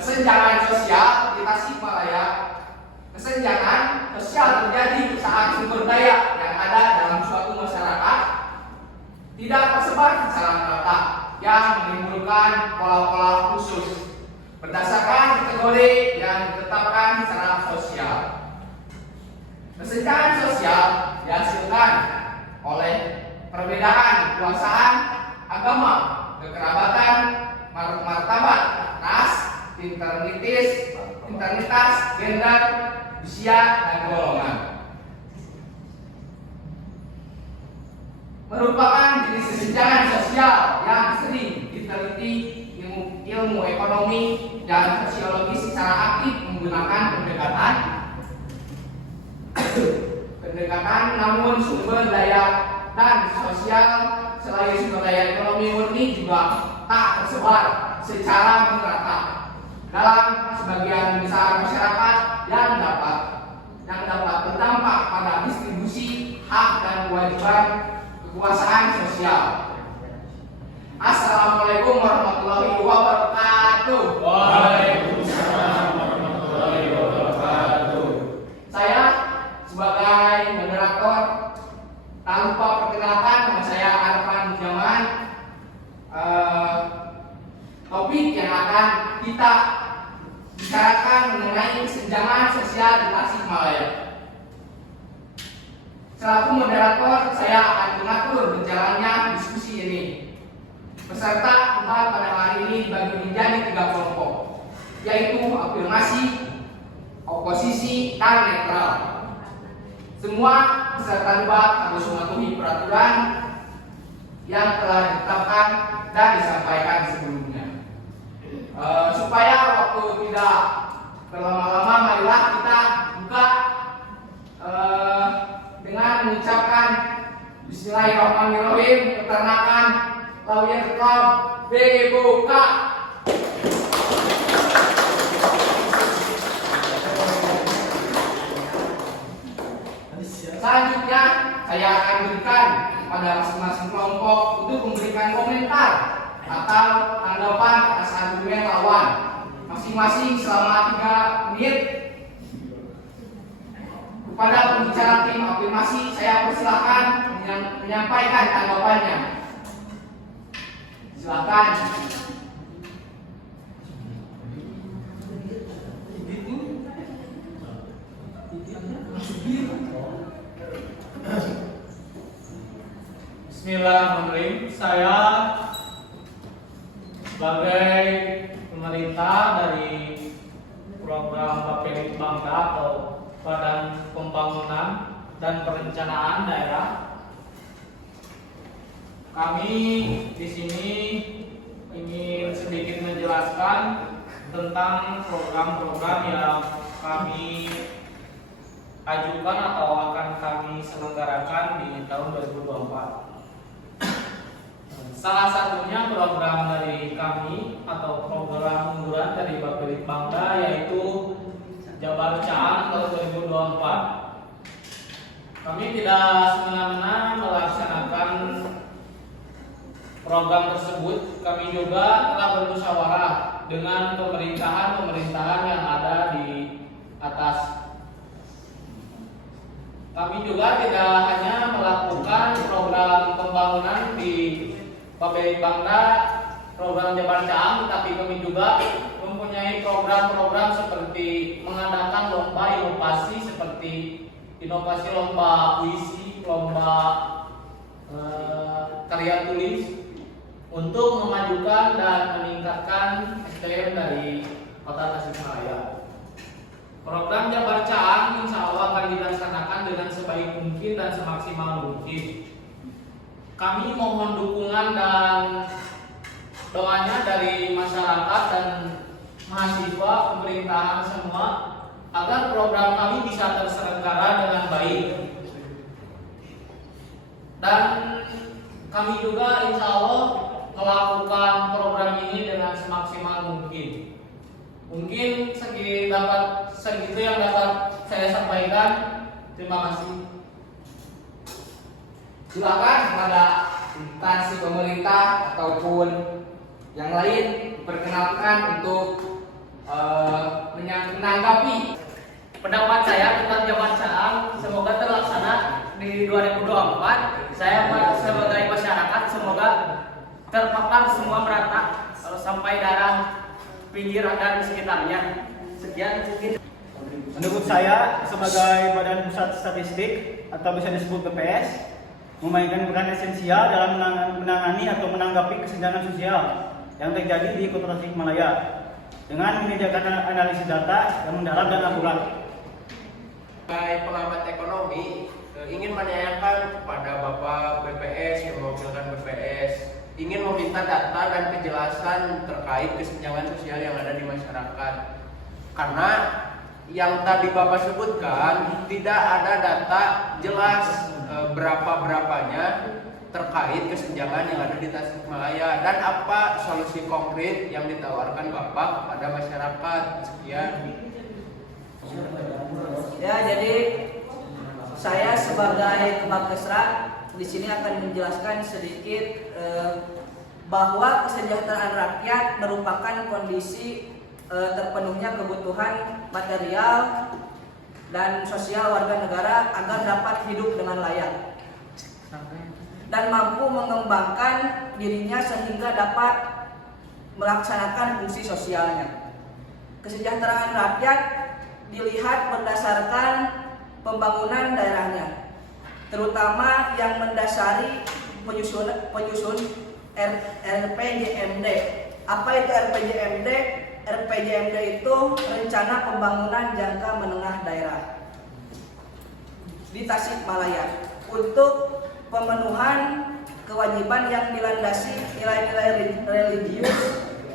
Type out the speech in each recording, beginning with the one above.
Kesenjangan sosial di Tasikmalaya. Kesenjangan sosial terjadi saat sumber daya yang ada dalam suatu masyarakat tidak tersebar secara merata, yang menimbulkan pola-pola khusus berdasarkan kategori yang ditetapkan secara sosial. Kesenjangan sosial dihasilkan oleh perbedaan kekuasaan, agama, kekerabatan, martabat, ras, internitas, gender, usia, dan golongan. Merupakan jenis kesenjangan sosial yang sering diteliti ilmu ekonomi dan sosiologi secara aktif menggunakan pendekatan namun sumber daya dan sosial selain sumber daya ekonomi murni juga tak tersebar secara merata dalam sebagian besar masyarakat yang dapat berdampak pada distribusi hak dan kewajiban kekuasaan sosial. Assalamualaikum warahmatullahi wabarakatuh. Waalaikumsalam warahmatullahi wabarakatuh. Saya sebagai moderator tanpa perkenalkan, nama saya Arfan Jaman. Topik yang akan kita bicarakan mengenai kesenjangan sosial di Tasikmalaya. Selaku moderator, saya akan mengatur berjalannya diskusi ini. Peserta debat pada hari ini dibagi menjadi 3 kelompok, yaitu afirmasi, oposisi, dan netral. Semua peserta debat harus mematuhi peraturan yang telah ditetapkan dan disampaikan sebelumnya. Supaya waktu tidak berlama-lama, marilah kita buka dengan mengucapkan Bismillahirrahmanirrahim, peternakan Lawyer Club dibuka. Selanjutnya saya akan berikan pada masing-masing kelompok untuk memberikan komentar atau tanggapan atas argumen lawan masing-masing selama 3 menit. Kepada pembicara tim afirmasi, saya persilakan menyampaikan tanggapannya. Silakan. Bismillahirrahmanirrahim. Saya sebagai pemerintah dari program Bapelitbangda atau Badan Pembangunan dan Perencanaan Daerah, kami di sini ingin sedikit menjelaskan tentang program-program yang kami ajukan atau akan kami selenggarakan di tahun 2024. Salah satunya program dari kami atau program unggulan dari Bapelitbangda yaitu Jabar Caang tahun 2024. Kami tidak semena-mena melaksanakan program tersebut. Kami juga telah bermusyawarah dengan pemerintahan yang ada di atas. Kami juga tidak hanya melakukan program pembangunan di Bapelitbangda, program Jabar Caang, tapi kami juga mempunyai program-program seperti mengadakan lomba inovasi seperti inovasi lomba puisi, lomba karya tulis untuk memajukan dan meningkatkan SDM dari Kota Tasikmalaya. Program Jabar Caang insya Allah akan dilaksanakan dengan sebaik mungkin dan semaksimal mungkin. Kami mohon dukungan dan doanya dari masyarakat dan mahasiswa, pemerintahan semua agar program kami bisa terselenggara dengan baik. Dan kami juga insya Allah melakukan program ini dengan semaksimal mungkin. Mungkin segitu yang dapat saya sampaikan. Terima kasih. Silakan kepada instansi pemerintah ataupun yang lain diperkenalkan untuk menanggapi. Pendapat saya tentang Jabar Caang semoga terlaksana di 2024. Saya sebagai masyarakat semoga terpapar semua merata sampai daerah pinggir dan sekitarnya. Sekian mungkin. Menurut saya sebagai Badan Pusat Statistik atau bisa disebut BPS memainkan peran esensial dalam menangani atau menanggapi kesenjangan sosial yang terjadi di Kota Tasikmalaya dengan menyediakan analisis data yang mendalam dan akurat. Sebagai pengamat ekonomi, ingin menanyakan kepada Bapak BPS yang mewakilkan BPS, ingin meminta data dan kejelasan terkait kesenjangan sosial yang ada di masyarakat. Karena yang tadi Bapak sebutkan tidak ada data jelas berapa-berapanya terkait kesenjangan yang ada di Tasikmalaya dan apa solusi konkret yang ditawarkan Bapak kepada masyarakat. Sekian. Ya, jadi saya sebagai Kemabkesra di sini akan menjelaskan sedikit bahwa kesejahteraan rakyat merupakan kondisi terpenuhnya kebutuhan material dan sosial warga negara agar dapat hidup dengan layak dan mampu mengembangkan dirinya sehingga dapat melaksanakan fungsi sosialnya. Kesejahteraan rakyat dilihat berdasarkan pembangunan daerahnya, terutama yang mendasari penyusun RPJMD. Apa itu RPJMD? RPJMD itu Rencana Pembangunan Jangka Menengah Daerah di Tasikmalaya untuk pemenuhan kewajiban yang dilandasi nilai-nilai religius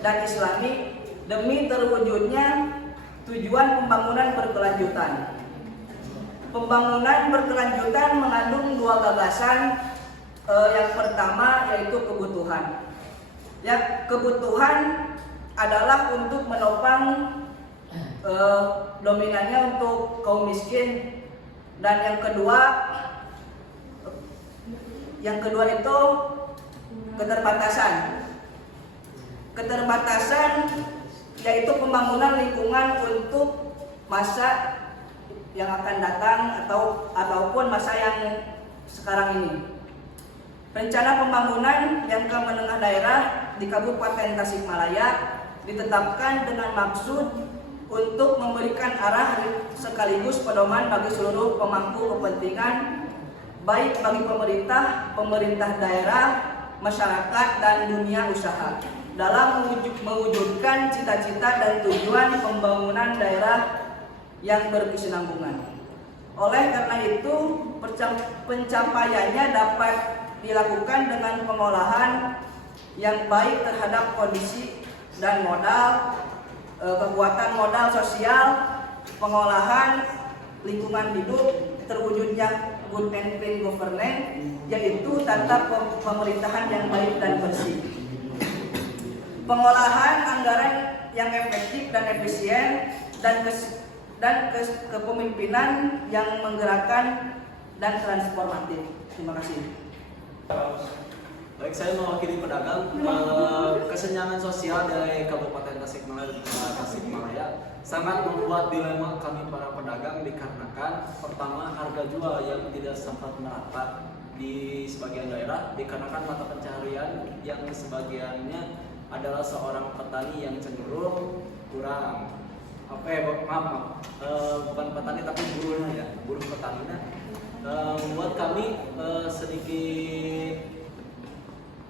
dan Islami demi terwujudnya tujuan pembangunan berkelanjutan. Pembangunan berkelanjutan mengandung dua gagasan. Yang pertama yaitu kebutuhan. Ya, kebutuhan adalah untuk menopang dominannya untuk kaum miskin, dan yang kedua itu keterbatasan. Keterbatasan yaitu pembangunan lingkungan untuk masa yang akan datang ataupun masa yang sekarang ini. Rencana pembangunan jangka menengah daerah di Kabupaten Tasikmalaya ditetapkan dengan maksud untuk memberikan arah sekaligus pedoman bagi seluruh pemangku kepentingan, baik bagi pemerintah daerah, masyarakat, dan dunia usaha dalam mewujudkan cita-cita dan tujuan pembangunan daerah yang berkesinambungan. Oleh karena itu, pencapaiannya dapat dilakukan dengan pengolahan yang baik terhadap kondisi dan modal, kekuatan modal sosial, pengolahan lingkungan hidup, terwujudnya good and clean governance, yaitu tata pemerintahan yang baik dan bersih. Pengolahan anggaran yang efektif dan efisien dan kepemimpinan yang menggerakkan dan transformatif. Terima kasih. Baik, saya mewakili pedagang. Kesenjangan sosial dari Kabupaten Tasikmalaya sangat membuat dilema kami para pedagang dikarenakan pertama harga jual yang tidak sempat merata di sebagian daerah dikarenakan mata pencaharian yang sebagiannya adalah seorang petani yang cenderung kurang bukan petani tapi buruhnya ya, buruh petaninya membuat kami sedikit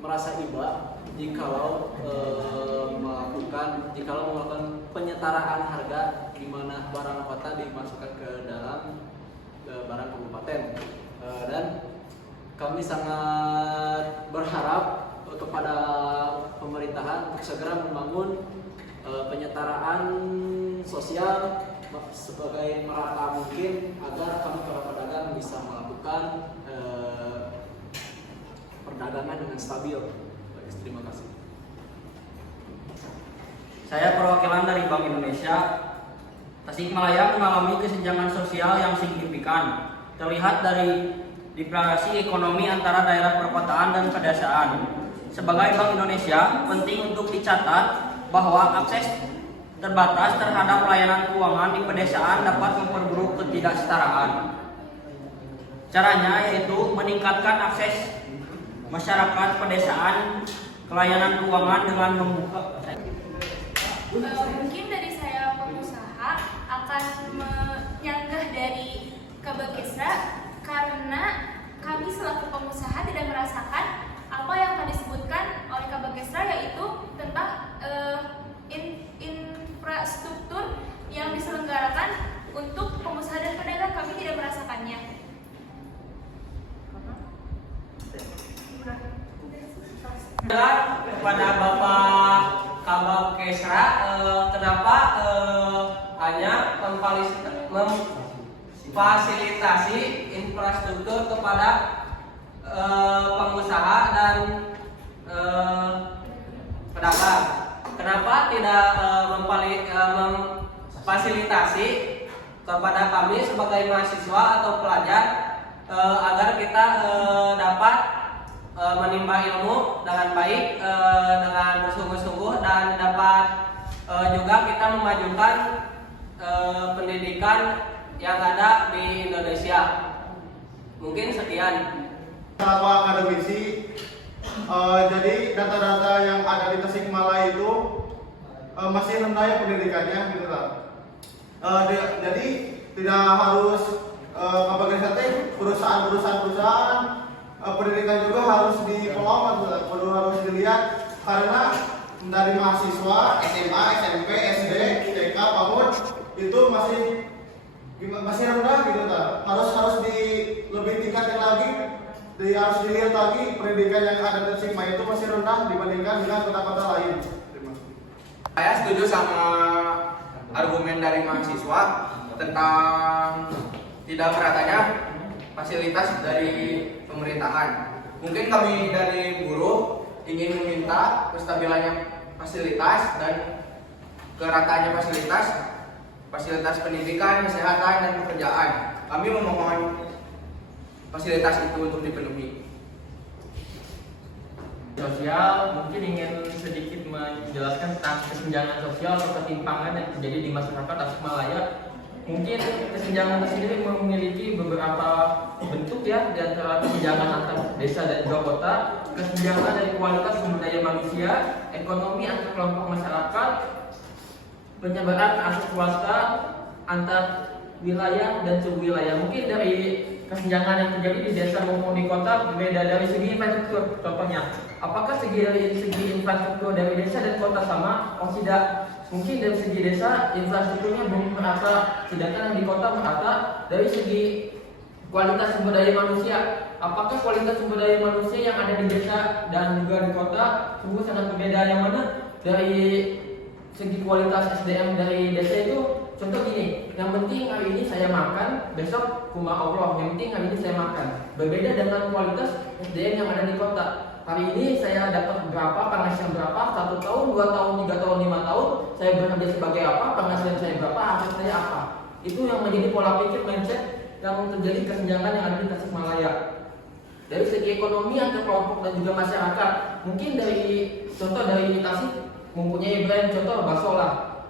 merasa iba jikalau melakukan penyetaraan harga di mana barang kota dimasukkan ke dalam barang kabupaten, dan kami sangat berharap kepada pemerintahan untuk segera membangun penyetaraan sosial sebagai merata mungkin agar kami para pedagang bisa melakukan perdagangan dengan stabil. Terima kasih. Saya perwakilan dari Bank Indonesia. Tasikmalaya mengalami kesenjangan sosial yang signifikan, terlihat dari deklarasi ekonomi antara daerah perkotaan dan pedesaan. Sebagai Bank Indonesia, penting untuk dicatat bahwa akses terbatas terhadap pelayanan keuangan di pedesaan dapat memperburuk ketidaksetaraan. Caranya yaitu meningkatkan akses masyarakat pedesaan ke layanan keuangan dengan membuka. Mungkin dari saya pengusaha akan menyanggah dari Kabakesra karena kami selaku pengusaha tidak merasakan apa yang tadi disebutkan oleh Kabakesra, yaitu tentang infrastruktur yang diselenggarakan untuk pengusaha dan pedagang. Kami tidak merasakannya. Kepada Bapak Kabakesra, kenapa hanya memfasilitasi infrastruktur kepada pengusaha dan pedagang? Kenapa tidak memfasilitasi kepada kami sebagai mahasiswa atau pelajar agar kita dapat menimba ilmu dengan baik, dengan bersungguh-sungguh, dan dapat juga kita memajukan pendidikan yang ada di Indonesia. Mungkin sekian. Selaku akademisi, jadi data-data yang ada di Tasikmalaya itu masih rendah ya pendidikannya, gitu kan. Jadi tidak harus Kabakesra perusahaan pendidikan juga harus dipelong, perlu harus dilihat, karena dari mahasiswa SMA, SMP, SD, TK, PAUD itu masih rendah gitu kan. Harus lebih tingkatin lagi, harus dilihat lagi pendidikan yang ada di Tasikmalaya itu masih rendah dibandingkan dengan kota-kota lain. Saya setuju sama argumen dari mahasiswa tentang tidak meratanya fasilitas dari pemerintahan. Mungkin kami dari buruh ingin meminta kestabilannya fasilitas dan kerataannya fasilitas pendidikan, kesehatan, dan pekerjaan. Kami memohon fasilitas itu untuk dipenuhi. Sosial mungkin ingin sedikit menjelaskan tentang kesenjangan sosial atau ketimpangan yang terjadi di masyarakat Tasikmalaya. Mungkin kesenjangan sendiri memiliki beberapa bentuk ya, di antara kesenjangan antar desa dan juga kota, kesenjangan dari kualitas sumber daya manusia, ekonomi antar kelompok masyarakat, penyebaran aset swasta antar wilayah dan subwilayah. Mungkin dari kesenjangan yang terjadi di desa maupun di kota berbeda dari segi infrastruktur. Contohnya, apakah segi infrastruktur dari desa dan kota sama? Oh tidak. Mungkin dari segi desa infrastrukturnya belum merata, sedangkan di kota merata. Dari segi kualitas sumber daya manusia, apakah kualitas sumber daya manusia yang ada di desa dan juga di kota sungguh sangat berbeda? Yang mana dari segi kualitas SDM dari desa itu, contoh gini, yang penting hari ini saya makan, besok kumah Allah, yang penting hari ini saya makan. Berbeda dengan kualitas SDM yang ada di kota. Hari ini saya dapat berapa, penghasilan berapa, 1 tahun, 2 tahun, 3 tahun, 5 tahun, saya bekerja sebagai apa, penghasilan saya berapa, hasil saya apa. Itu yang menjadi pola pikir mindset yang terjadi kesenjangan yang ada di Tasikmalaya. Dari segi ekonomi antar kelompok dan juga masyarakat, mungkin dari contoh dari Tasik mempunyai brand contoh bakso lah.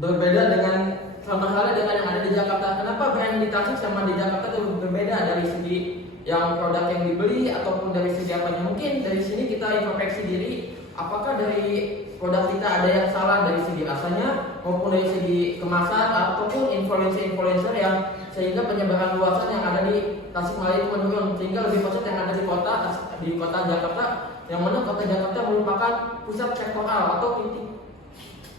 Berbeda dengan sama halnya dengan yang ada di Jakarta. Kenapa brand di Tasik sama di Jakarta itu berbeda dari segi yang produk yang dibeli ataupun dari segi apanya? Mungkin dari sini kita introspeksi diri, apakah dari produk kita ada yang salah dari segi rasanya maupun dari segi kemasan ataupun influencer yang sehingga penyebaran luasan yang ada di Tasikmalaya itu menurun, sehingga lebih pesat yang ada di kota Jakarta, yang mana kota Jakarta merupakan pusat sektoral atau titik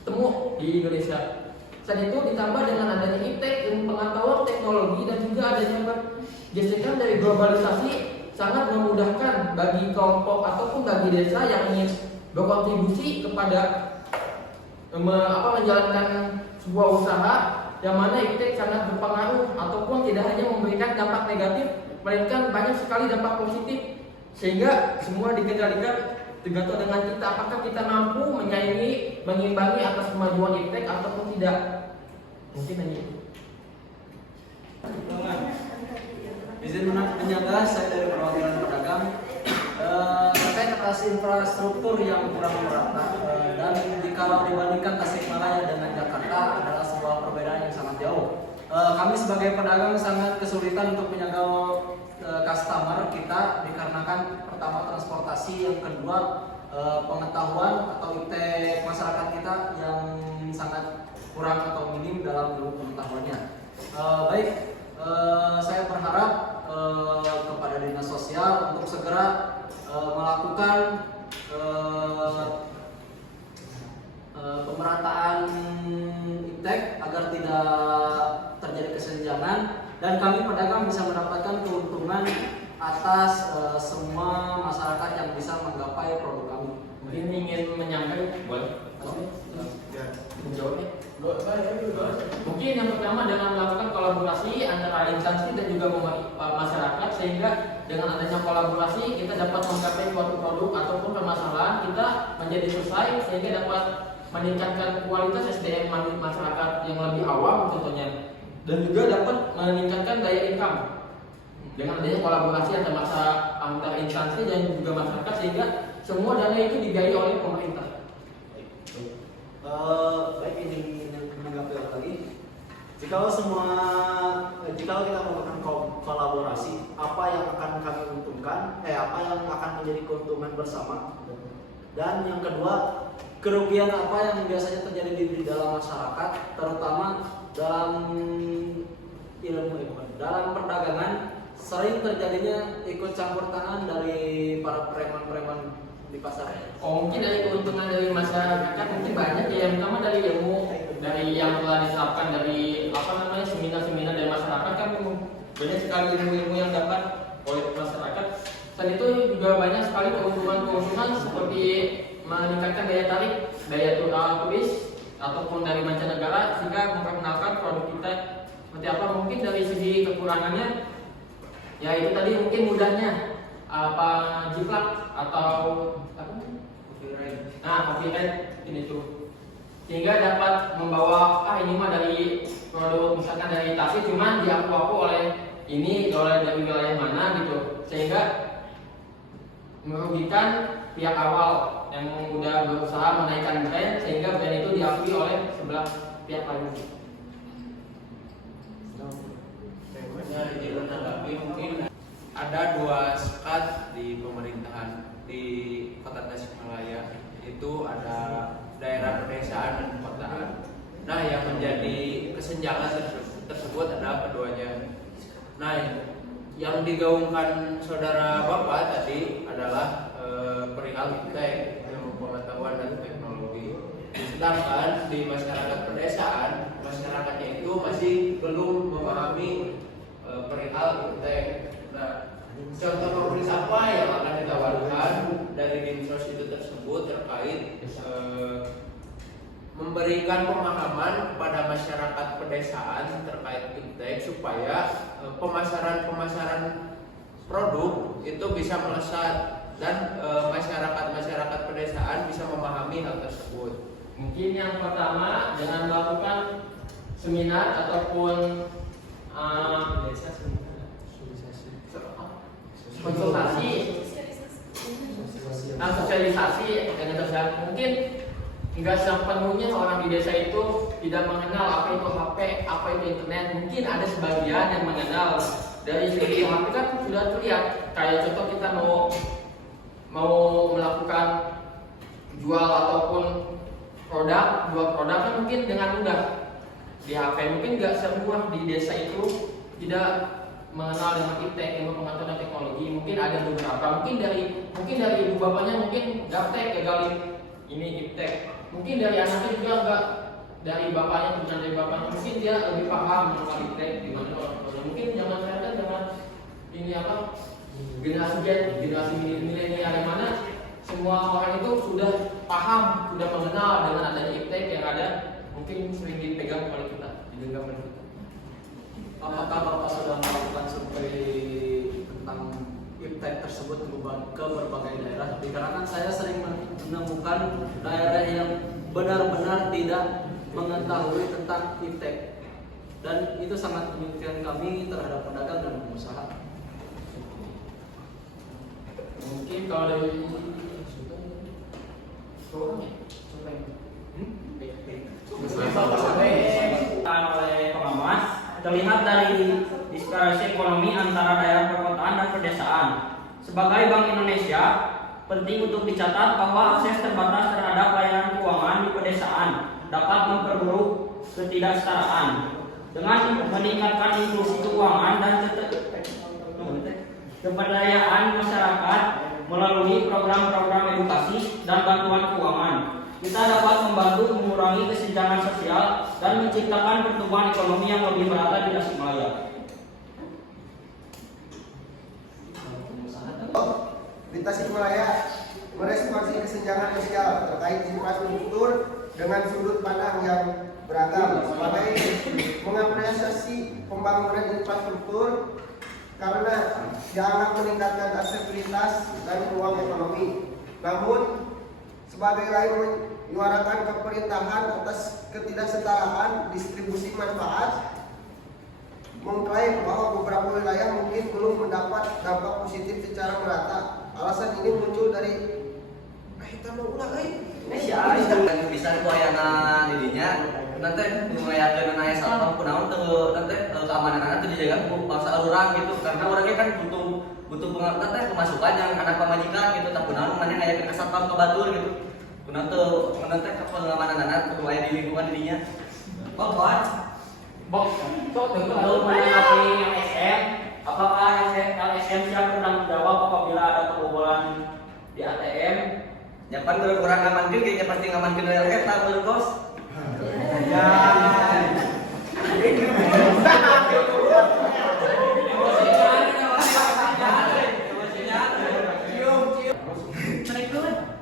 temu di Indonesia. Selain itu ditambah dengan adanya iptek, ilmu pengetahuan teknologi, dan juga adanya gesekan dari globalisasi sangat memudahkan bagi kelompok ataupun bagi desa yang ingin berkontribusi kepada menjalankan sebuah usaha, yang mana iptek sangat berpengaruh ataupun tidak hanya memberikan dampak negatif, melainkan banyak sekali dampak positif, sehingga semua dikendalikan tergantung dengan kita, apakah kita mampu menyaingi, mengimbangi atas kemajuan iptek ataupun tidak. Mungkin hanya itu. Izin menyampaikan, saya dari perwakilan pedagang terkait operasi infrastruktur yang kurang merata dan jika dibandingkan Tasikmalaya dengan Jakarta adalah sebuah perbedaan yang sangat jauh. Kami sebagai pedagang sangat kesulitan untuk menjangkau customer kita dikarenakan pertama transportasi, yang kedua pengetahuan atau iptek masyarakat kita yang sangat kurang atau minim dalam ilmu pengetahuannya. Saya berharap kepada Dinas Sosial untuk segera melakukan pemerataan iptek agar tidak terjadi kesenjangan dan kami pedagang bisa mendapatkan keuntungan atas semua masyarakat yang bisa menggapai produk kami. Mungkin ingin menyampaikan, boleh? Menjawabnya? Mungkin yang pertama dengan melakukan kolaborasi antara instansi dan juga masyarakat, sehingga dengan adanya kolaborasi kita dapat menggapai suatu produk ataupun permasalahan kita menjadi selesai, sehingga dapat meningkatkan kualitas SDM masyarakat yang lebih awam contohnya, dan juga dapat meningkatkan daya income dengan adanya kolaborasi antara instansi dan juga masyarakat, sehingga semua dana itu dibiayai oleh pemerintah. Baik, ini menanggapi lagi. Jika kita melakukan kolaborasi, apa yang akan kami untungkan? Apa yang akan menjadi keuntungan bersama? Dan yang kedua, kerugian apa yang biasanya terjadi di dalam masyarakat, terutama dalam perdagangan, sering terjadinya ikut campur tangan dari para preman-preman di pasar. Mungkin dari keuntungan dari masyarakat mungkin banyak ya. Yang pertama dari ilmu, dari yang telah diterapkan dari seminar-seminar dari masyarakat, kan banyak sekali ilmu-ilmu yang dapat oleh masyarakat. Dan itu juga banyak sekali keuntungan seperti meningkatkan daya tarik, daya turis ataupun dari mancanegara, sehingga memperkenalkan produk kita seperti apa. Mungkin dari segi kekurangannya, ya itu tadi mungkin mudahnya jiplak atau copyright ini tuh, sehingga dapat membawa ini mah dari produk misalkan dari Tasik cuman diaku-aku oleh dari wilayah mana gitu, sehingga merugikan pihak awal yang udah berusaha menaikkan brand, sehingga brand itu diakui oleh sebelah pihak lain. Mungkin ada dua sekat di pemerintahan di Kota Tasikmalaya, itu ada daerah pedesaan dan perkotaan. Nah, yang menjadi kesenjangan tersebut adalah keduanya. Nah, yang digaungkan saudara Bapak tadi adalah perihal iptek, ilmu pengetahuan dan teknologi. Sedangkan di masyarakat pedesaan, masyarakatnya itu masih belum memahami perihal iptek. Nah, contoh konkret apa yang akan ditawarkan dari Dinsos itu tersebut terkait memberikan pemahaman kepada masyarakat pedesaan terkait iptek, supaya pemasaran produk itu bisa melesat dan masyarakat pedesaan bisa memahami hal tersebut. Mungkin yang pertama dengan melakukan seminar ataupun konsultasi, sosialisasi dengan tersebut. Mungkin nggak sepenuhnya orang di desa itu tidak mengenal apa itu HP, apa itu internet. Mungkin ada sebagian yang mengenal. Dari segi HP kan sudah terlihat. Kayak contoh kita mau melakukan jual ataupun jual produk kan mungkin dengan mudah di HP. Mungkin nggak semua di desa itu tidak mengenal dengan iptek, ilmu pengetahuan teknologi. Mungkin ada beberapa, mungkin dari ibu bapaknya mungkin gaptek, gagal ini iptek. Mungkin dari anaknya juga enggak, dari bapaknya, bukan dari bapaknya. Mungkin dia lebih paham mengenal iptek gimana orang. Mungkin zaman sekarang kan zaman ini generasi milenial yang mana semua orang itu sudah paham, sudah mengenal dengan adanya iptek yang ada. Mungkin sering dipegang oleh kita, digenggam oleh kita. Apakah Bapak sudah melakukan survei tentang iptek tersebut ke berbagai daerah? Dikarenakan saya sering menemukan daerah yang benar-benar tidak mengetahui tentang iptek, dan itu sangat menyulitkan kami terhadap pedagang dan pengusaha. Mungkin kalau dari oleh pengamat terlihat dari disparasi ekonomi antara daerah perkotaan dan pedesaan. Sebagai Bank Indonesia, penting untuk dicatat bahwa akses terbatas terhadap layanan keuangan di pedesaan dapat memperburuk ketidaksetaraan. Dengan meningkatkan inklusi keuangan dan keberdayaan masyarakat melalui program-program edukasi dan bantuan keuangan, kita dapat membantu mengurangi kesenjangan sosial dan menciptakan pertumbuhan ekonomi yang lebih merata di Tasikmalaya. Di Tasikmalaya meresponsif kesenjangan sosial terkait infrastruktur dengan sudut pandang yang beragam sebagai mengapresiasi pembangunan infrastruktur karena dianggap meningkatkan aksesibilitas dan peluang ekonomi. Namun sebagai lain menyuarakan keperintahan atas ketidaksetaraan distribusi manfaat, mengklaim bahwa beberapa wilayah mungkin belum mendapat dampak positif secara merata. Alasan ini muncul dari bisa itu ayana didinya nanti mengayakeun aya satpam kunaon teu nanti keamananana teu dijaga ku bangsa urang gitu karena orangnya kan butuh nanti pemasukan yang anak pamajikan gitu tak kunaon maneh ngayakeun ka satpam ka batur gitu kunaon teu nanti pengamananana kudu aya di lingkungan didinya. Untuk menanggapi LSM, apakah LSM siap bertanggung jawab apabila ada kebobolan di ATM? Nyapan kurang ngamankeun ge pasti ngamankeun dari eta menurut kos. Ya.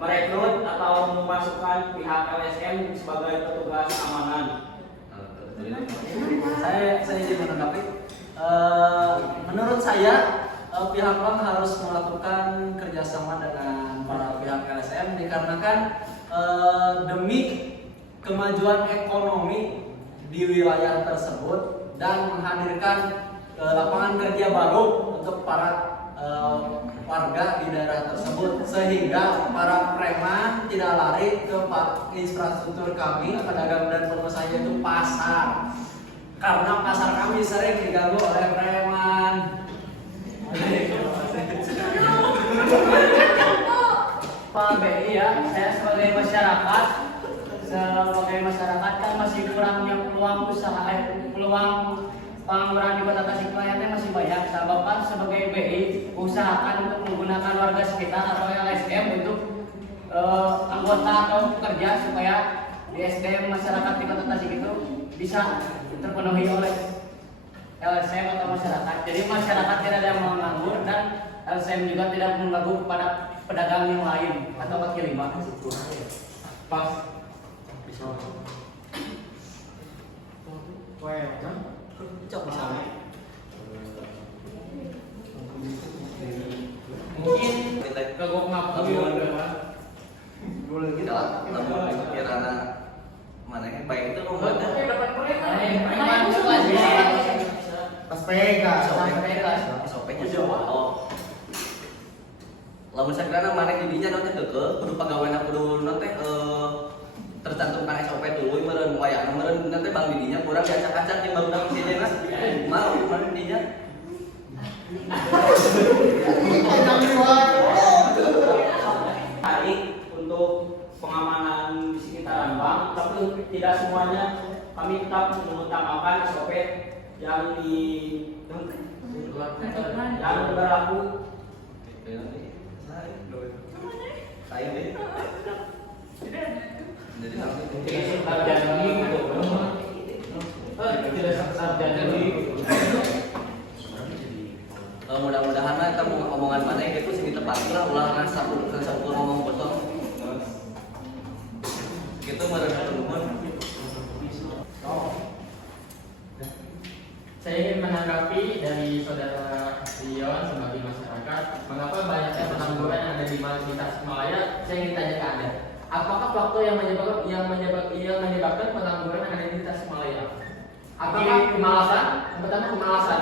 Merekrut atau memasukkan pihak LSM sebagai petugas keamanan. Saya ingin menanggapi. Menurut saya pihak bank harus melakukan kerjasama dengan para pihak LSM dikarenakan demi kemajuan ekonomi di wilayah tersebut dan menghadirkan lapangan kerja baru untuk para warga di daerah tersebut sehingga para preman tidak lari ke infrastruktur kami, pedagang dan pengusaha itu pasar, karena pasar kami sering diganggu oleh preman. Pak BI ya, saya sebagai masyarakat kan masih kurangnya peluang usaha, peluang pengangguran di Kota Tasikmalaya masih banyak. Bapak sebagai BI usahakan untuk menggunakan warga sekitar atau LSM untuk anggota atau pekerja supaya di SDM masyarakat di Kota Tasik itu bisa terpenuhi oleh LSM atau masyarakat. Jadi masyarakat tidak ada yang menganggur dan LSM juga tidak mengganggu kepada pedagang yang lain atau kaki lima. Pas. Mungkin kagok ngapa Boleh gitu lah. Namun kirana mana yang baik itu rumahnya. Pas Vegas. SOP-nya oh. Lamun sakrana mana didinya nanti keukeul kudu pagaweana kudu nanti tercantumkan SOP dulu meureun wayahna meureun nanti bang didinya kurang diacak-acak jeung barudak mesinnya mau mana didinya. Baik untuk pengamanan di sekitaran bank, tapi tidak semuanya kami tetap mengutamakan SOP yang berlaku. Saya deh. Mudah-mudahan kita omongan mana itu sih ditepati lah ulangan satu ngomong potong. Gitu mereka teman. Saya ingin menanggapi dari saudara Rion sebagai masyarakat, mengapa banyaknya pengangguran yang ada di Tasikmalaya? Saya ingin tanya ke Anda, apakah faktor yang menyebabkan pengangguran yang ada di Tasikmalaya? Apakah kemalasan? Yang pertama kemalasan.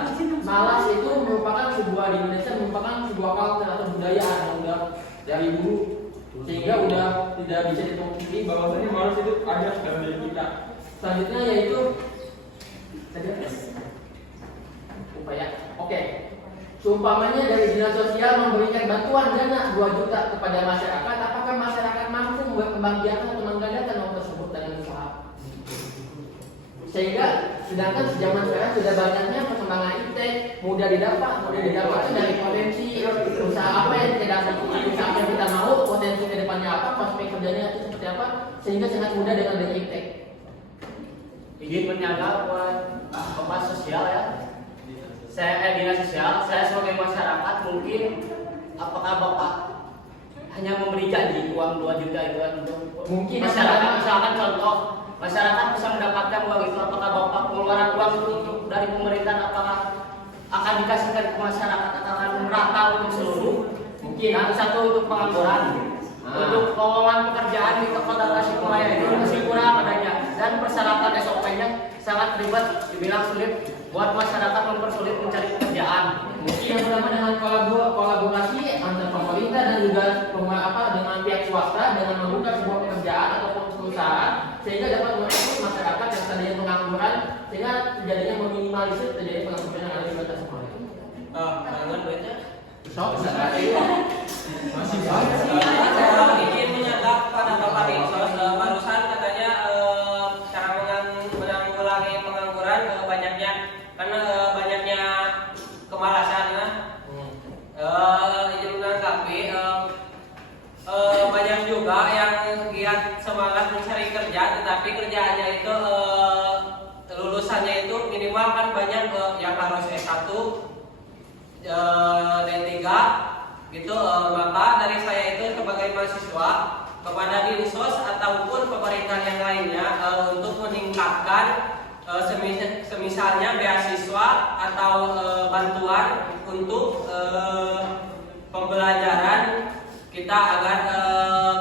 Malas itu merupakan sebuah di Indonesia merupakan sebuah kultur atau budaya yang udah dari dulu sehingga udah tidak bisa dipungkiri bahwasanya malas itu ada dalam diri kita. Selanjutnya yaitu upaya. Oke. Seumpamanya dari dinas sosial memberikan bantuan dana 2 juta kepada masyarakat, apakah masyarakat mampu membagikan atau menggandakan uang tersebut dengan usaha? Sehingga sedangkan zaman sekarang sudah banyaknya perkembangan IT, mudah didapat itu dari potensi usaha apa yang kita dapat, usaha yang kita mau, potensi kedepannya apa, prospek kerjanya itu seperti apa, sehingga sangat mudah dengan adanya IT. Izin menyangka buat pembahas sosial ya. Saya dinas sosial, saya sebagai masyarakat mungkin apakah Bapak hanya memberi janji uang 2 juta itu kan untuk mungkin masyarakat, misalkan contoh masyarakat bisa mendapatkan uang itu, apakah Bapak pengeluaran uang itu untuk dari pemerintahan apakah akan dikasihkan ke masyarakat atau akan merata untuk seluruh? Mungkin satu untuk pengangguran, untuk lowongan pekerjaan di Kota Tasikmalaya itu masih kurang adanya dan persyaratan SOP-nya sangat ribet, dibilang sulit buat masyarakat mempersulit mencari pekerjaan. Mungkin yang pertama dengan kolaborasi antara pemerintah dan juga dengan pihak swasta dengan membuka sebuah pekerjaan ataupun perusahaan sehingga dapat merekrut masyarakat yang tadinya pengangguran sehingga terjadinya meminimalisir terjadi pengangguran yang ada di Kota Tasikmalaya. Dengan duitnya masih banyak. Ingin menyadap pada Bapak Dinsos barusan katanya cara menanggulangi pengangguran banyaknya kemalasan lah. Izin menanggapi banyak juga yang giat semangat mencari kerja tetapi kerjaannya itu lulusannya itu minimal kan banyak yang harus S1 D3 gitu. Maka dari saya itu sebagai mahasiswa kepada Dinsos ataupun pemerintah yang lainnya untuk meningkatkan semisalnya beasiswa atau bantuan untuk pembelajaran kita agar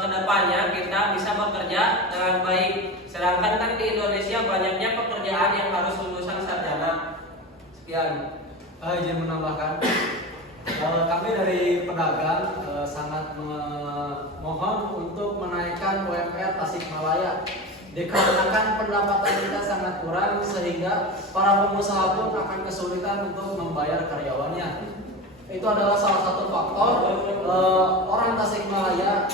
kedepannya kita bisa bekerja dengan baik. Sedangkan kan di Indonesia banyaknya pekerjaan yang harus lulusan sarjana. Sekian. Izin menambahkan, kami dari pedagang sangat mohon untuk menaikkan UMR Tasikmalaya. Dikarenakan pendapatan kita sangat kurang sehingga para pengusaha pun akan kesulitan untuk membayar karyawannya. Itu adalah salah satu faktor orang Tasikmalaya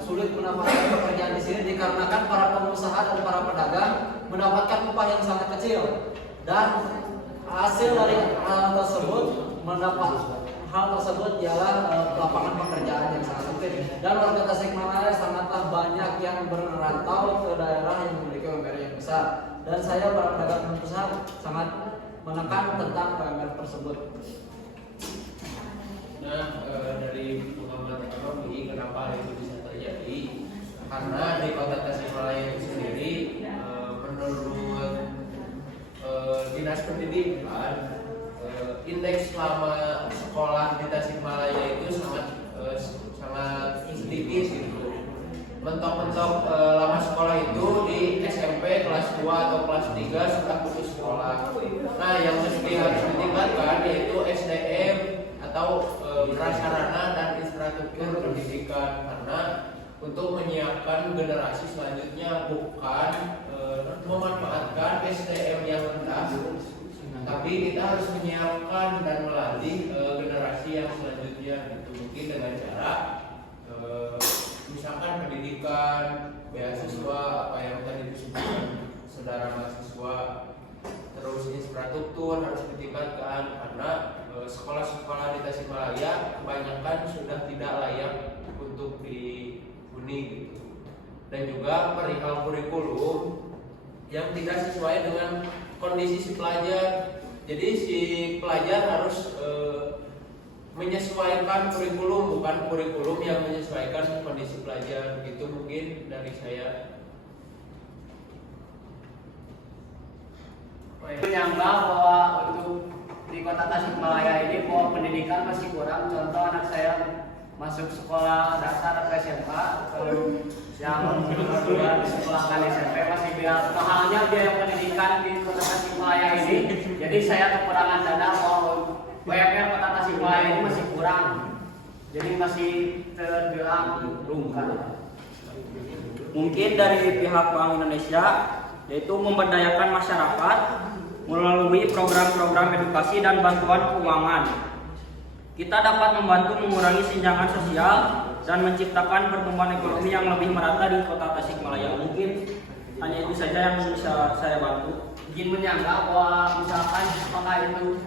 sulit mendapatkan pekerjaan di sini dikarenakan para pengusaha dan para pedagang mendapatkan upah yang sangat kecil dan hasil dari hal tersebut ialah lapangan pekerjaan yang sangat sempit dan warga Tasikmalaya sangatlah banyak yang merantau ke daerah yang memiliki UMR yang besar dan saya para pedagang pengusaha sangat menekan tentang UMR tersebut. Nah, dari pengamat ekonomi kenapa itu bisa terjadi? Karena di Kota Tasikmalaya itu sendiri menurut Dinas Pendidikan indeks selama sekolah di Tasikmalaya itu sangat sedikit gitu. Mentok-mentok lama sekolah itu di SMP kelas 2 atau kelas 3 sudah putus sekolah. Nah, yang mesti harus ditingkatkan yaitu SDM atau prasarana dan infrastruktur pendidikan karena untuk menyiapkan generasi selanjutnya bukan memanfaatkan SDM yang rendah, tapi kita harus menyiapkan dan melatih generasi yang selanjutnya gitu. Mungkin dengan cara misalkan pendidikan, beasiswa apa yang tadi disebutkan saudara mahasiswa, terus infrastruktur harus ditingkatkan karena sekolah-sekolah di Tasikmalaya kebanyakan sudah tidak layak untuk dihuni gitu. Dan juga perihal kurikulum yang tidak sesuai dengan kondisi si pelajar. Jadi si pelajar harus menyesuaikan kurikulum, bukan kurikulum yang menyesuaikan kondisi pelajar. Itu mungkin dari saya. Menyangka bahwa untuk di Kota Tasikmalaya ini bahwa pendidikan masih kurang. Contoh anak saya masuk sekolah dasar atau SMA, yang kedua disekolahkan SMP masih mahalnya biaya pendidikan di Kota Tasikmalaya ini. Jadi saya kekurangan dana bahwa UMR Kota Tasikmalaya ini masih kurang. Jadi masih terbilang rungkat. Mungkin dari pihak Bank Indonesia yaitu memberdayakan masyarakat melalui program-program edukasi dan bantuan keuangan. Kita dapat membantu mengurangi senjangan sosial dan menciptakan pertumbuhan ekonomi yang lebih merata di Kota Tasikmalaya. Mungkin hanya itu saja yang bisa saya bantu. Izin menyangka bahwa misalkan apakah itu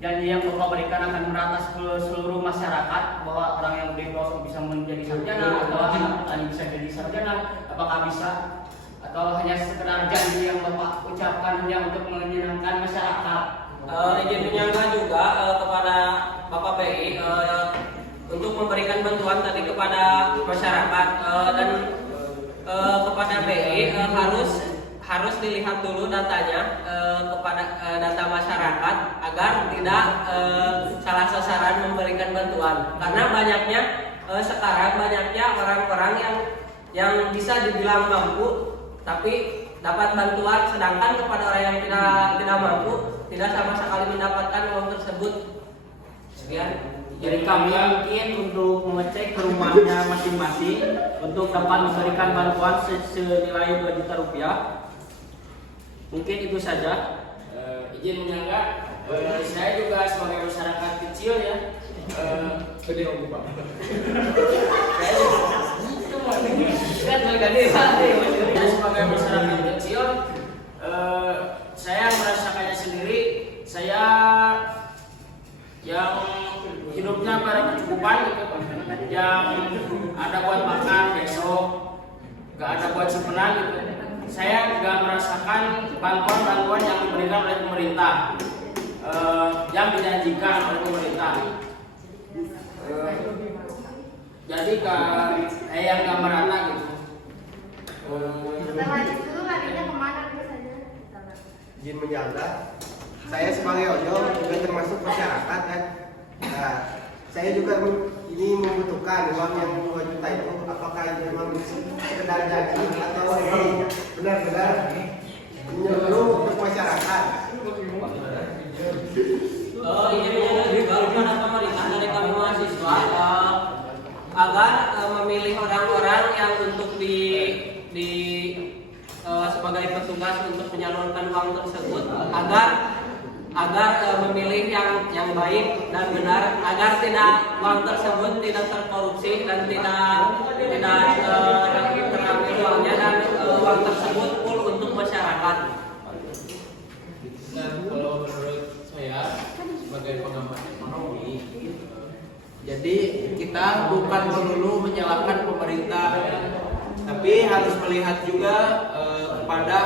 janji yang Bapak berikan akan merata seluruh masyarakat, bahwa orang yang berprofesi bisa menjadi sarjana atau anak petani bisa jadi sarjana, apakah bisa atau hanya sekedar janji yang Bapak ucapkan hanya untuk menyenangkan masyarakat? Izin menyangka juga kepada Bapak BI untuk memberikan bantuan tadi kepada masyarakat dan kepada BI harus dilihat dulu datanya kepada data masyarakat agar tidak salah sasaran memberikan bantuan, karena sekarang banyaknya orang-orang yang bisa dibilang mampu tapi dapat bantuan, sedangkan kepada orang yang tidak mampu tidak sama sekali mendapatkan uang tersebut. Sekian. Jadi kami mungkin untuk mengecek ke rumahnya masing-masing untuk dapat memberikan bantuan senilai 2 juta rupiah. Mungkin itu saja. Izin menyangka, saya juga sebagai masyarakat kecil ya. Gede om Pak. Saya sebagai masyarakat kecil, saya merasakannya sendiri. Saya yang hidupnya pada kecukupan gitu, yang ada buat makan besok, gak ada buat simpenan gitu. Saya juga merasakan bantuan-bantuan yang diberikan oleh pemerintah, yang dijanjikan oleh pemerintah. Jadi yang gak merata gitu. Izin menyangka, saya sebagai ojol juga termasuk masyarakat kan. Nah, saya juga ini membutuhkan uang yang 2 juta itu, apakah itu memang sekedar janji atau memang benar-benar menyeluruh untuk masyarakat? Ini juga kepada pemerintah dari kami mahasiswa agar memilih orang-orang yang untuk sebagai petugas untuk menyalurkan uang tersebut, agar memilih yang baik dan benar, agar uang tersebut tidak terkorupsi dan tidak terambil uangnya, dan uang tersebut full untuk masyarakat. Dan kalau menurut saya sebagai pengamat ekonomi, Jadi kita bukan melulu menyalahkan pemerintah, tapi harus melihat juga kepada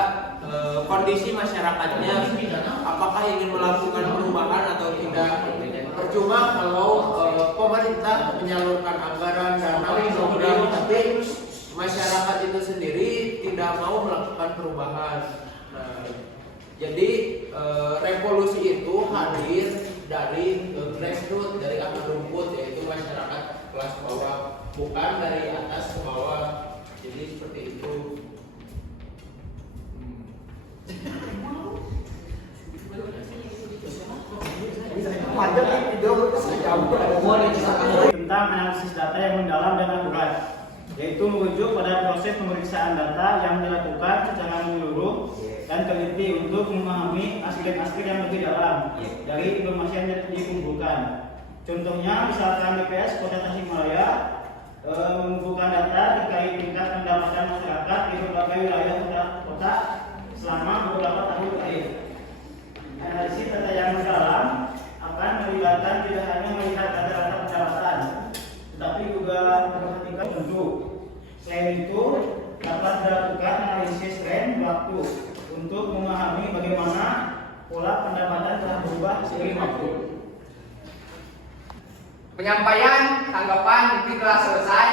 kondisi masyarakatnya, apakah ingin melakukan perubahan atau tidak. Percuma kalau pemerintah menyalurkan anggaran dana program, tapi masyarakat itu sendiri tidak mau melakukan perubahan. Jadi revolusi itu hadir dari grassroots, dari akar rumput, yaitu masyarakat kelas bawah, bukan dari atas ke bawah. Jadi seperti itu. Tentang analisis data yang mendalam dan akurat, yaitu merujuk pada proses pemeriksaan data yang dilakukan secara menyeluruh dan teliti untuk memahami aspek-aspek yang lebih dalam dari informasi yang dikumpulkan. Contohnya, misalkan BPS Kota Tasikmalaya mengumpulkan data terkait tingkat pendapatan masyarakat di berbagai wilayah kota selama beberapa tahun terakhir. Analisis data yang mendalam akan melibatkan tidak hanya melihat data-data pendapatan, tetapi juga memperhatikan bentuk. Selain itu, dapat dilakukan analisis tren waktu untuk memahami bagaimana pola pendapatan telah berubah seiring waktu. Penyampaian tanggapan mungkin telah selesai.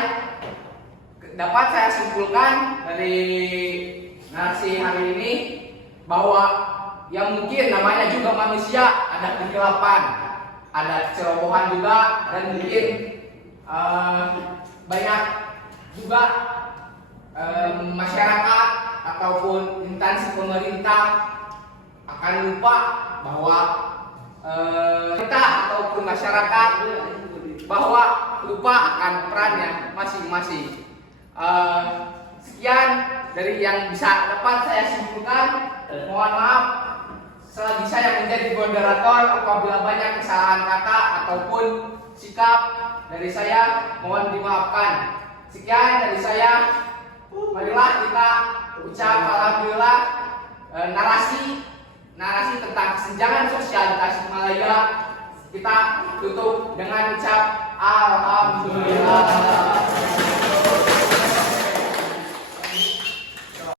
Dapat saya simpulkan dari narasi hari ini bahwa yang mungkin namanya juga manusia, ada kegelapan, ada kecerobohan juga, dan mungkin banyak juga masyarakat ataupun instansi pemerintah akan lupa bahwa kita ataupun masyarakat bahwa lupa akan perannya masing-masing. Sekian dari yang bisa dapat saya simpulkan. Mohon maaf selagi saya menjadi moderator apabila banyak kesalahan kata ataupun sikap dari saya, mohon dimaafkan. Sekian dari saya. Marilah kita ucap alhamdulillah. Narasi tentang kesenjangan sosial di Tasikmalaya kita tutup dengan ucap alhamdulillah.